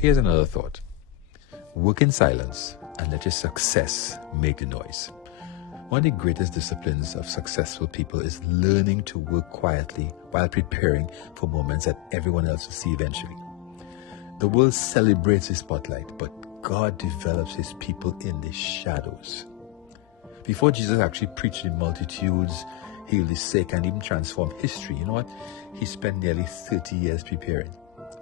Here's another thought. Work in silence and let your success make the noise. One of the greatest disciplines of successful people is learning to work quietly while preparing for moments that everyone else will see eventually. The world celebrates his spotlight, but God develops his people in the shadows. Before Jesus actually preached in multitudes, healed the sick, and even transformed history, you know what? He spent nearly 30 years preparing.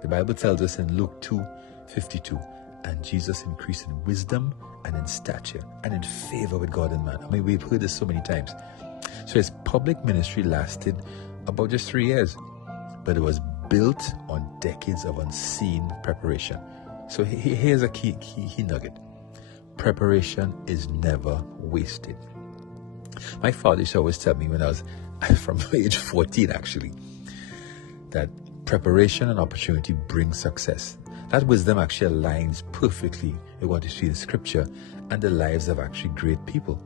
The Bible tells us in Luke 2:52, and Jesus increased in wisdom and in stature and in favor with God and man. I mean, we've heard this so many times. So his public ministry lasted about just 3 years, but it was built on decades of unseen preparation. So here's a key nugget. Preparation is never wasted. My father used to always tell me when I was from age 14 actually, that preparation and opportunity bring success. That wisdom actually aligns perfectly with what you see in scripture and the lives of actually great people.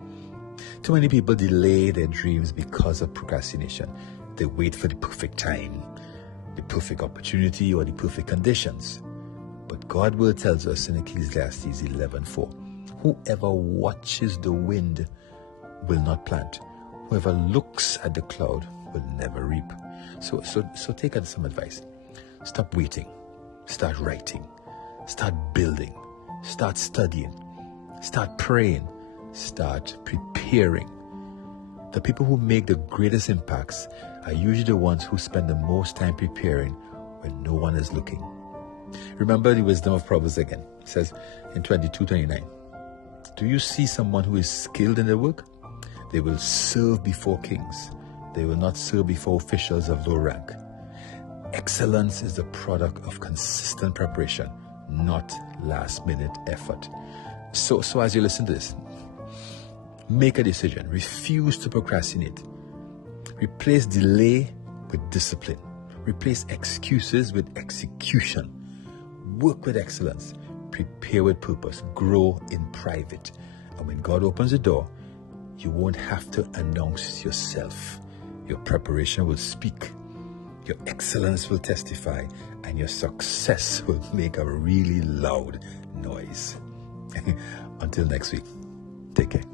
Too many people delay their dreams because of procrastination. They wait for the perfect time, the perfect opportunity, or the perfect conditions. But God's word tells us in Ecclesiastes 11:4, whoever watches the wind will not plant. Whoever looks at the cloud will never reap. So take some advice. Stop waiting. Start writing. Start building. Start studying. Start praying. Start preparing. The people who make the greatest impacts are usually the ones who spend the most time preparing when no one is looking. Remember the wisdom of Proverbs again. It says in 22:29, do you see someone who is skilled in their work? They will serve before kings. They will not serve before officials of low rank. Excellence is the product of consistent preparation, not last-minute effort. So as you listen to this, make a decision. Refuse to procrastinate. Replace delay with discipline. Replace excuses with execution. Work with excellence. Prepare with purpose. Grow in private. And when God opens the door, you won't have to announce yourself. Your preparation will speak. Your excellence will testify. And your success will make a really loud noise. Until next week, take care.